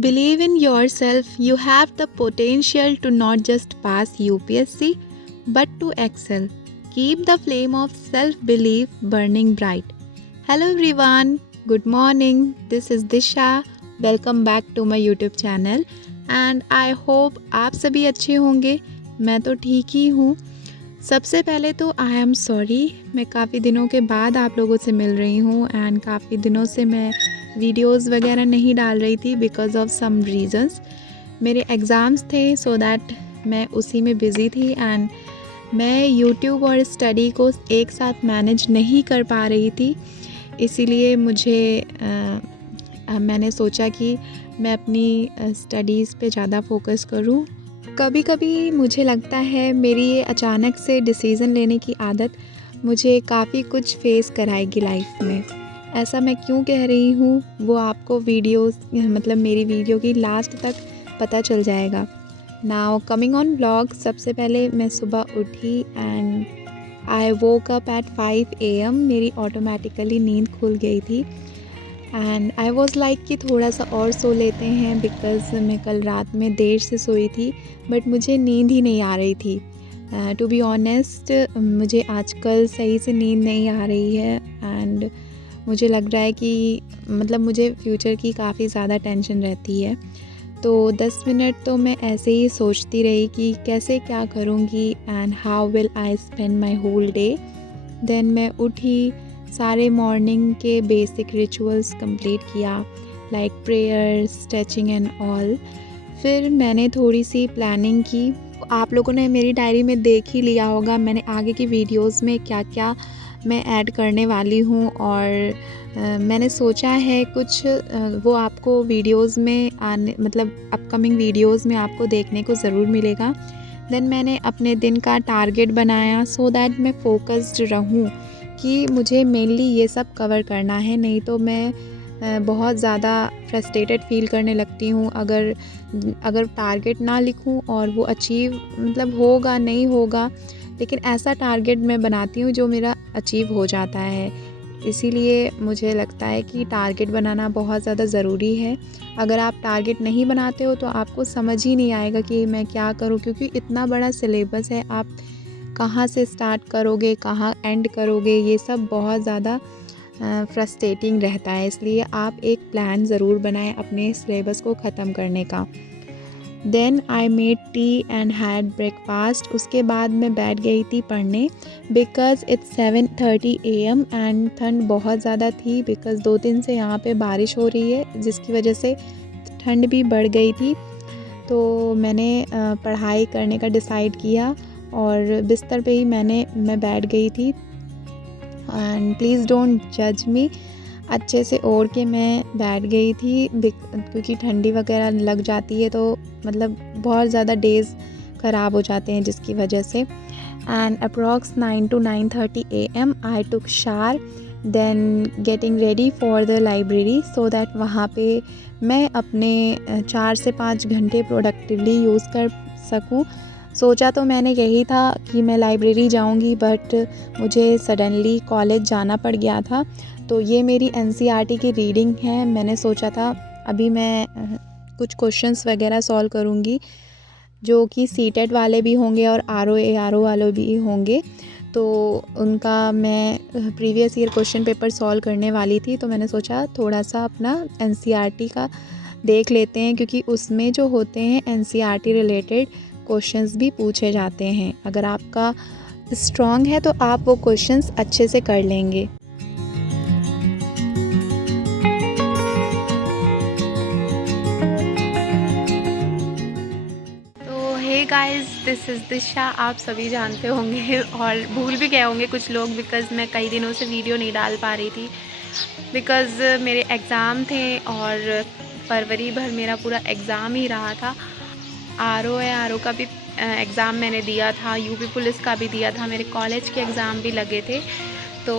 Believe in yourself. You have the potential to not just pass UPSC but to excel. Keep the flame of self belief burning bright. Hello everyone. Good morning. This is Disha. Welcome back to my YouTube channel and I hope आप सभी अच्छे होंगे. मैं तो ठीक ही हूँ. सबसे पहले तो आई एम सॉरी, मैं काफ़ी दिनों के बाद आप लोगों से मिल रही हूँ एंड काफ़ी दिनों से मैं वीडियोस वगैरह नहीं डाल रही थी बिकॉज़ ऑफ सम रीजंस. मेरे एग्ज़ाम्स थे सो दैट मैं उसी में बिज़ी थी एंड मैं यूट्यूब और स्टडी को एक साथ मैनेज नहीं कर पा रही थी. इसीलिए मैंने सोचा कि मैं अपनी स्टडीज़ पे ज़्यादा फोकस करूँ. कभी कभी मुझे लगता है मेरी ये अचानक से डिसीज़न लेने की आदत मुझे काफ़ी कुछ फेस कराएगी लाइफ में. ऐसा मैं क्यों कह रही हूँ वो आपको मेरी वीडियो की लास्ट तक पता चल जाएगा. Now coming on vlog. सबसे पहले मैं सुबह उठी and I woke up at 5 AM. मेरी ऑटोमेटिकली नींद खुल गई थी एंड आई वॉज़ लाइक कि थोड़ा सा और सो लेते हैं बिकॉज़ मैं कल रात में देर से सोई थी बट मुझे नींद ही नहीं आ रही थी. टू बी ऑनेस्ट मुझे आजकल सही से नींद नहीं आ रही है एंड मुझे लग रहा है कि मुझे फ्यूचर की काफ़ी ज़्यादा टेंशन रहती है. तो 10 मिनट तो मैं ऐसे ही सोचती रही कि कैसे क्या करूँगी and how will I spend my whole day. Then मैं उठी, सारे मॉर्निंग के बेसिक रिचुअल्स कंप्लीट किया like prayer, stretching and all. फिर मैंने थोड़ी सी प्लानिंग की. आप लोगों ने मेरी डायरी में देख ही लिया होगा मैंने आगे की वीडियोस में क्या क्या मैं ऐड करने वाली हूँ और मैंने सोचा है कुछ वो आपको वीडियोस में अपकमिंग वीडियोस में आपको देखने को ज़रूर मिलेगा. देन मैंने अपने दिन का टारगेट बनाया सो दैट मैं फोकस्ड रहूँ कि मुझे मेनली ये सब कवर करना है. नहीं तो मैं बहुत ज़्यादा फ्रस्ट्रेटेड फील करने लगती हूँ अगर टारगेट ना लिखूँ और वो अचीव होगा नहीं होगा. लेकिन ऐसा टारगेट मैं बनाती हूँ जो मेरा अचीव हो जाता है. इसीलिए मुझे लगता है कि टारगेट बनाना बहुत ज़्यादा ज़रूरी है. अगर आप टारगेट नहीं बनाते हो तो आपको समझ ही नहीं आएगा कि मैं क्या करूँ, क्योंकि इतना बड़ा सिलेबस है. आप कहाँ से स्टार्ट करोगे, कहाँ एंड करोगे, ये सब बहुत ज़्यादा फ्रस्ट्रेटिंग रहता है. इसलिए आप एक प्लान ज़रूर बनाएं अपने सिलेबस को ख़त्म करने का. Then I made tea and had breakfast. उसके बाद मैं बैठ गई थी पढ़ने बिकॉज़ इट्स 7:30 AM एंड ठंड बहुत ज़्यादा थी बिकॉज़ 2 दिन से यहाँ पे बारिश हो रही है जिसकी वजह से ठंड भी बढ़ गई थी. तो मैंने पढ़ाई करने का डिसाइड किया और बिस्तर पे ही मैं बैठ गई थी एंड प्लीज़ डोंट जज मी. अच्छे से ओढ़ के मैं बैठ गई थी क्योंकि ठंडी वगैरह लग जाती है तो बहुत ज़्यादा डेज़ ख़राब हो जाते हैं जिसकी वजह से. And approx 9 to 9:30 AM I took shower. Then getting ready for the library so that वहाँ पे मैं अपने 4 से 5 घंटे प्रोडक्टिवली यूज़ कर सकूँ. सोचा तो मैंने यही था कि मैं लाइब्रेरी जाऊंगी बट मुझे सडनली कॉलेज जाना पड़ गया था. तो ये मेरी NCERT की रीडिंग है. मैंने सोचा था अभी मैं कुछ क्वेश्चंस वगैरह सॉल्व करूंगी जो कि सीटेट वाले भी होंगे और RO वाले भी होंगे. तो उनका मैं previous year question paper solve करने वाली थी. तो मैंने सोचा थोड़ा सा अपना NCERT का देख लेते हैं क्योंकि उसमें जो होते हैं NCERT रिलेटेड क्वेश्चंस भी पूछे जाते हैं. अगर आपका स्ट्रॉन्ग है तो आप वो क्वेश्चंस अच्छे से कर लेंगे. तो हे गाइस, दिस इज़ दिशा. आप सभी जानते होंगे और भूल भी गए होंगे कुछ लोग बिकॉज़ मैं कई दिनों से वीडियो नहीं डाल पा रही थी बिकॉज़ मेरे एग्ज़ाम थे और फरवरी भर मेरा पूरा एग्ज़ाम ही रहा था. RO का भी एग्ज़ाम मैंने दिया था, UP पुलिस का भी दिया था, मेरे कॉलेज के एग्ज़ाम भी लगे थे. तो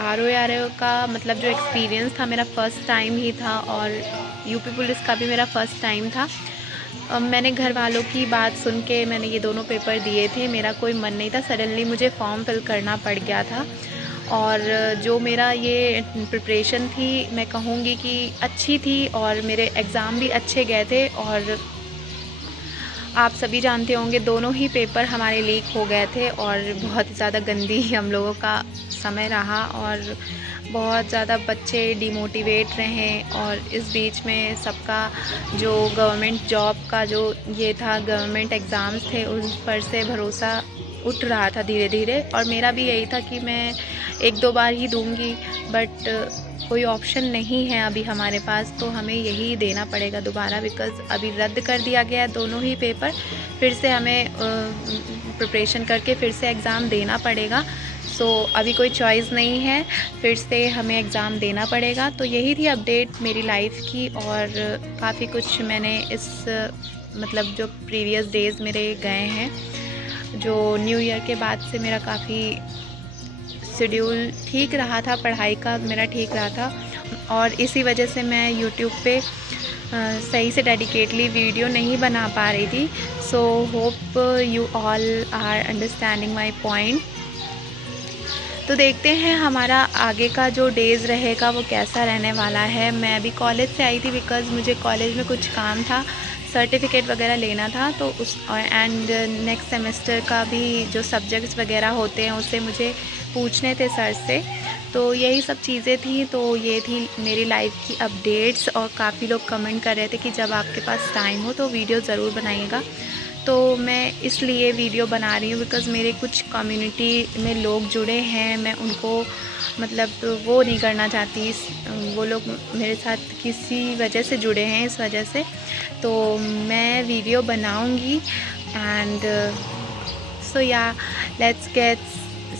RO का जो एक्सपीरियंस था मेरा फ़र्स्ट टाइम ही था और UP पुलिस का भी मेरा फ़र्स्ट टाइम था. मैंने घर वालों की बात सुन के मैंने ये दोनों पेपर दिए थे. मेरा कोई मन नहीं था, सडनली मुझे फॉर्म फिल करना पड़ गया था और जो मेरा ये प्रिपरेशन थी मैं कहूँगी कि अच्छी थी और मेरे एग्ज़ाम भी अच्छे गए थे। और आप सभी जानते होंगे दोनों ही पेपर हमारे लीक हो गए थे और बहुत ज़्यादा गंदी हम लोगों का समय रहा और बहुत ज़्यादा बच्चे डिमोटिवेट रहे। और इस बीच में सबका जो गवर्नमेंट जॉब का जो ये था, गवर्नमेंट एग्ज़ाम्स थे, उस पर से भरोसा उठ रहा था धीरे धीरे। और मेरा भी यही था कि मैं 1-2 बार ही दूंगी, बट कोई ऑप्शन नहीं है अभी हमारे पास, तो हमें यही देना पड़ेगा दोबारा, बिकॉज़ अभी रद्द कर दिया गया है दोनों ही पेपर। फिर से हमें प्रिपरेशन करके फिर से एग्ज़ाम देना पड़ेगा। सो अभी कोई चॉइस नहीं है, फिर से हमें एग्ज़ाम देना पड़ेगा। तो यही थी अपडेट मेरी लाइफ की। और काफ़ी कुछ मैंने इस मतलब जो प्रीवियस डेज़ मेरे गए हैं, जो न्यू ईयर के बाद से मेरा काफ़ी शेड्यूल ठीक रहा था, पढ़ाई का मेरा ठीक रहा था। और इसी वजह से मैं यूट्यूब पे सही से डेडिकेटली वीडियो नहीं बना पा रही थी। So hope you all are understanding my point. तो देखते हैं हमारा आगे का जो डेज़ रहेगा वो कैसा रहने वाला है। मैं अभी कॉलेज से आई थी बिकॉज़ मुझे कॉलेज में कुछ काम था, सर्टिफिकेट वगैरह लेना था, तो उस एंड नेक्स्ट सेमेस्टर का भी जो सब्जेक्ट्स वगैरह होते हैं उससे मुझे पूछने थे सर से। तो यही सब चीज़ें थी। तो ये थी मेरी लाइफ की अपडेट्स। और काफ़ी लोग कमेंट कर रहे थे कि जब आपके पास टाइम हो तो वीडियो ज़रूर बनाइएगा। तो मैं इसलिए वीडियो बना रही हूँ बिकॉज़ मेरे कुछ कम्युनिटी में लोग जुड़े हैं, मैं उनको मतलब वो नहीं करना चाहती, वो लोग मेरे साथ किसी वजह से जुड़े हैं, इस वजह से तो मैं वीडियो बनाऊंगी। And so yeah let's get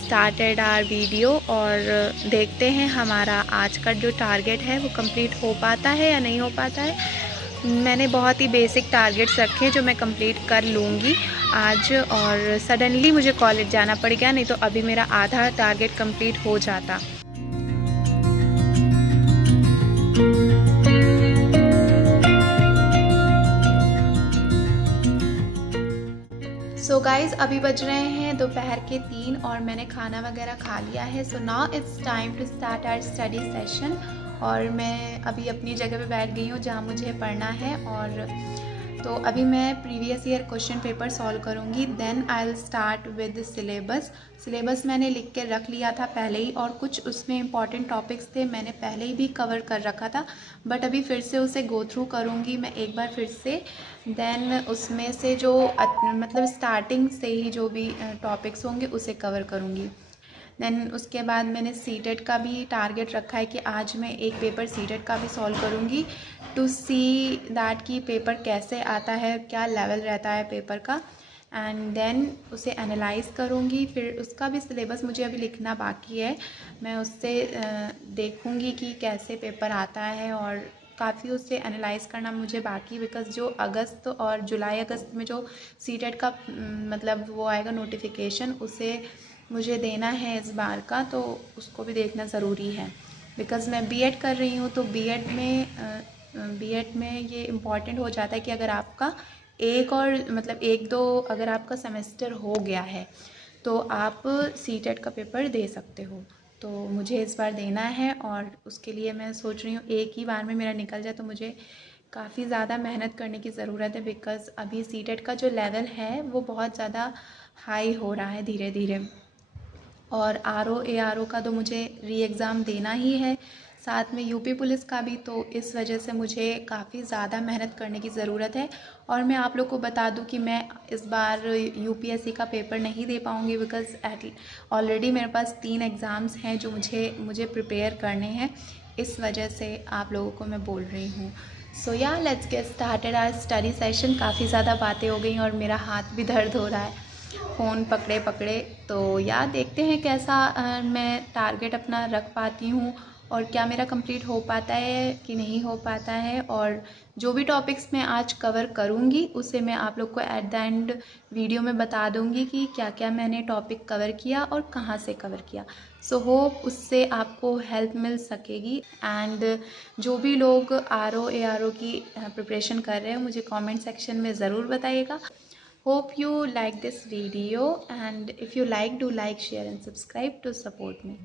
started our video. और देखते हैं हमारा आज का जो टारगेट है वो कंप्लीट हो पाता है या नहीं हो पाता है। मैंने बहुत ही बेसिक टारगेट्स रखे हैं जो मैं कंप्लीट कर लूँगी आज। और सडनली मुझे कॉलेज जाना पड़ गया, नहीं तो अभी मेरा आधा टारगेट कंप्लीट हो जाता। सो गाइज़ अभी बज रहे हैं दोपहर के 3 और मैंने खाना वगैरह खा लिया है। So now it's time to start our study session. और मैं अभी अपनी जगह पे बैठ गई हूँ जहाँ मुझे पढ़ना है। और तो अभी मैं previous year question paper solve करूँगी, then I will start with syllabus मैंने लिख के रख लिया था पहले ही, और कुछ उसमें इंपॉर्टेंट टॉपिक्स थे मैंने पहले ही भी कवर कर रखा था, बट अभी फिर से उसे गो थ्रू करूँगी मैं एक बार फिर से। देन उसमें से जो मतलब स्टार्टिंग से ही जो भी टॉपिक्स होंगे उसे कवर करूँगी। देन उसके बाद मैंने सीटेट का भी टारगेट रखा है कि आज मैं एक पेपर सीटेट का भी सॉल्व करूँगी, टू सी दैट कि पेपर कैसे आता है, क्या लेवल रहता है पेपर का, एंड देन उसे एनालाइज़ करूँगी। फिर उसका भी सिलेबस मुझे अभी लिखना बाकी है, मैं उससे देखूँगी कि कैसे पेपर आता है, और काफ़ी उससे एनालाइज़ करना मुझे बाकी, बिकॉज़ जो अगस्त और जुलाई अगस्त में जो सीटेट का मतलब वो आएगा नोटिफिकेशन, उसे मुझे देना है इस बार का, तो उसको भी देखना ज़रूरी है। बिकॉज़ मैं बीएड कर रही हूँ, तो बीएड में ये इम्पॉर्टेंट हो जाता है कि अगर आपका एक और मतलब 1-2 अगर आपका सेमेस्टर हो गया है तो आप सीटेट का पेपर दे सकते हो। तो मुझे इस बार देना है और उसके लिए मैं सोच रही हूँ एक ही बार में मेरा निकल जाए, तो मुझे काफ़ी ज़्यादा मेहनत करने की ज़रूरत है, बिकॉज़ अभी सीटेट का जो लेवल है वो बहुत ज़्यादा हाई हो रहा है धीरे धीरे। और ARO का तो मुझे री एग्ज़ाम देना ही है, साथ में यूपी पुलिस का भी, तो इस वजह से मुझे काफ़ी ज़्यादा मेहनत करने की ज़रूरत है। और मैं आप लोग को बता दूं कि मैं इस बार यूपीएससी का पेपर नहीं दे पाऊंगी, बिकॉज़ ऑलरेडी मेरे पास 3 एग्ज़ाम्स हैं जो मुझे प्रिपेयर करने हैं, इस वजह से आप लोगों को मैं बोल रही हूँ। So yeah let's get started our study session. काफ़ी ज़्यादा बातें हो गई और मेरा हाथ भी दर्द हो रहा है फ़ोन पकड़े पकड़े। तो या देखते हैं कैसा मैं टारगेट अपना रख पाती हूँ और क्या मेरा कंप्लीट हो पाता है कि नहीं हो पाता है। और जो भी टॉपिक्स मैं आज कवर करूँगी उसे मैं आप लोग को एट द एंड वीडियो में बता दूँगी कि क्या क्या मैंने टॉपिक कवर किया और कहाँ से कवर किया। सो होप उससे आपको हेल्प मिल सकेगी। एंड जो भी लोग ARO की प्रिपरेशन कर रहे हैं मुझे कमेंट सेक्शन में ज़रूर बताइएगा। Hope you like this video, and if you like, do like, share and subscribe to support me.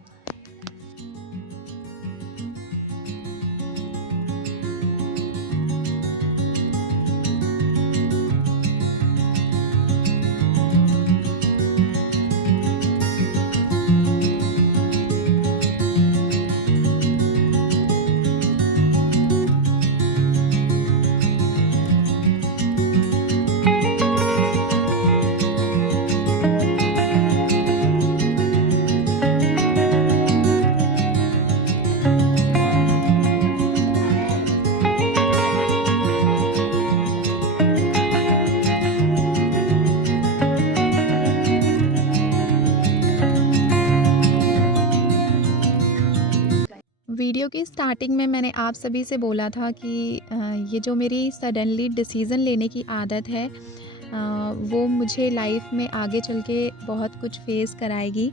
Starting में मैंने आप सभी से बोला था कि ये जो मेरी सडनली डिसीज़न लेने की आदत है वो मुझे लाइफ में आगे चल के बहुत कुछ फेस कराएगी।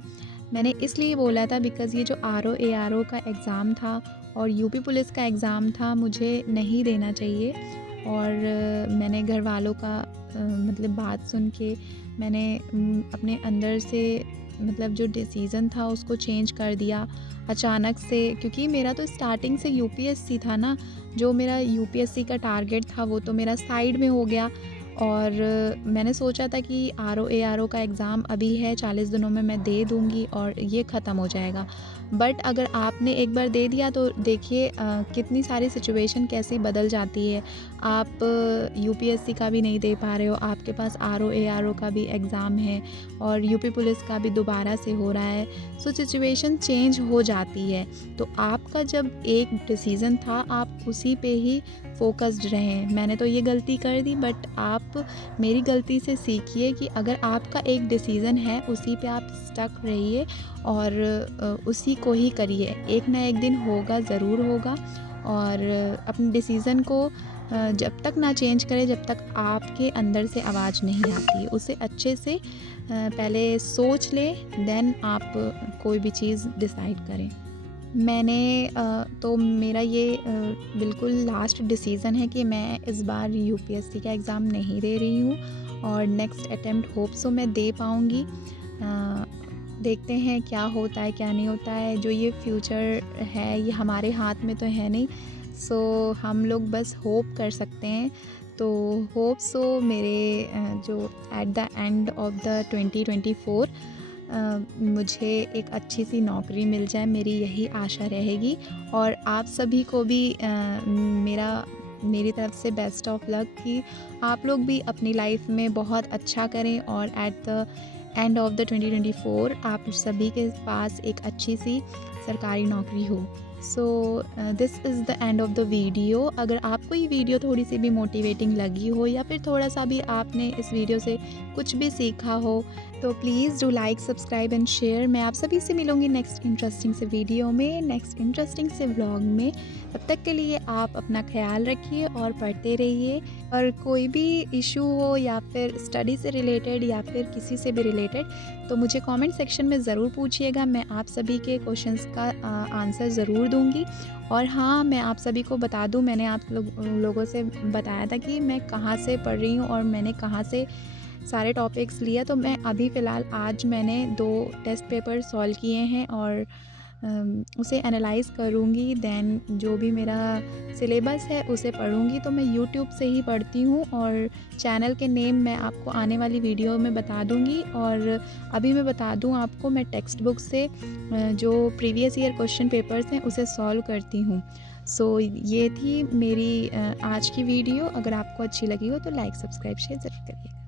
मैंने इसलिए बोला था बिकॉज़ ये जो आरओ का एग्ज़ाम था और यूपी पुलिस का एग्ज़ाम था, मुझे नहीं देना चाहिए। और मैंने घर वालों का मतलब बात सुन के मैंने अपने अंदर से मतलब जो डिसीज़न था उसको चेंज कर दिया अचानक से, क्योंकि मेरा तो स्टार्टिंग से यूपीएससी था ना। जो मेरा यूपीएससी का टारगेट था वो तो मेरा साइड में हो गया। और मैंने सोचा था कि आरओ का एग्ज़ाम अभी है, 40 दिनों में मैं दे दूँगी और ये ख़त्म हो जाएगा। बट अगर आपने एक बार दे दिया तो देखिए कितनी सारी सिचुएशन कैसी बदल जाती है। आप यूपीएससी का भी नहीं दे पा रहे हो, आपके पास आरओ का भी एग्ज़ाम है और यूपी पुलिस का भी दोबारा से हो रहा है। सो सिचुएशन चेंज हो जाती है। तो आपका जब एक डिसीज़न था आप उसी पे ही फ़ोकस्ड रहें। मैंने तो ये गलती कर दी, बट आप मेरी गलती से सीखिए कि अगर आपका एक डिसीज़न है उसी पे आप स्टक रहिए और उसी को ही करिए। एक ना एक दिन होगा, ज़रूर होगा। और अपने डिसीज़न को जब तक ना चेंज करें जब तक आपके अंदर से आवाज़ नहीं आती, उसे अच्छे से पहले सोच लें, देन आप कोई भी चीज़ डिसाइड करें। मैंने तो मेरा ये बिल्कुल लास्ट डिसीज़न है कि मैं इस बार यूपीएससी का एग्ज़ाम नहीं दे रही हूँ और नेक्स्ट अटेम्प्ट होप सो मैं दे पाऊँगी। देखते हैं क्या होता है क्या नहीं होता है। जो ये फ्यूचर है ये हमारे हाथ में तो है नहीं, सो हम लोग बस होप कर सकते हैं। तो होप सो मेरे जो at the end of the 2024 मुझे एक अच्छी सी नौकरी मिल जाए, मेरी यही आशा रहेगी। और आप सभी को भी मेरी तरफ से बेस्ट ऑफ लक कि आप लोग भी अपनी लाइफ में बहुत अच्छा करें और at the end of the 2024 आप सभी के पास एक अच्छी सी सरकारी नौकरी हो। So this is the end of the video. अगर आपको ये वीडियो थोड़ी सी भी मोटिवेटिंग लगी हो या फिर थोड़ा सा भी आपने इस वीडियो से कुछ भी सीखा हो तो please do like, subscribe and share. मैं आप सभी से मिलूँगी नेक्स्ट इंटरेस्टिंग से वीडियो में, नेक्स्ट इंटरेस्टिंग से व्लॉग में। तब तक के लिए आप अपना ख्याल रखिए और पढ़ते रहिए। और कोई भी इशू हो या फिर स्टडी से रिलेटेड या फिर किसी से भी रिलेटेड तो मुझे कमेंट सेक्शन में ज़रूर पूछिएगा। मैं आप सभी के क्वेश्चंस का आंसर ज़रूर दूंगी। और हाँ, मैं आप सभी को बता दूं, मैंने आप लोगों से बताया था कि मैं कहाँ से पढ़ रही हूँ और मैंने कहाँ से सारे टॉपिक्स लिए। तो मैं अभी फ़िलहाल आज मैंने 2 टेस्ट पेपर सॉल्व किए हैं और उसे एनालाइज़ करूँगी। देन जो भी मेरा सिलेबस है उसे पढ़ूँगी। तो मैं यूट्यूब से ही पढ़ती हूँ और चैनल के नेम मैं आपको आने वाली वीडियो में बता दूँगी। और अभी मैं बता दूँ आपको, मैं टेक्स्ट बुक से जो प्रीवियस ईयर क्वेश्चन पेपर्स हैं उसे सॉल्व करती हूँ। सो ये थी मेरी आज की वीडियो। अगर आपको अच्छी लगी हो तो लाइक, सब्सक्राइब, शेयर ज़रूर करिएगा।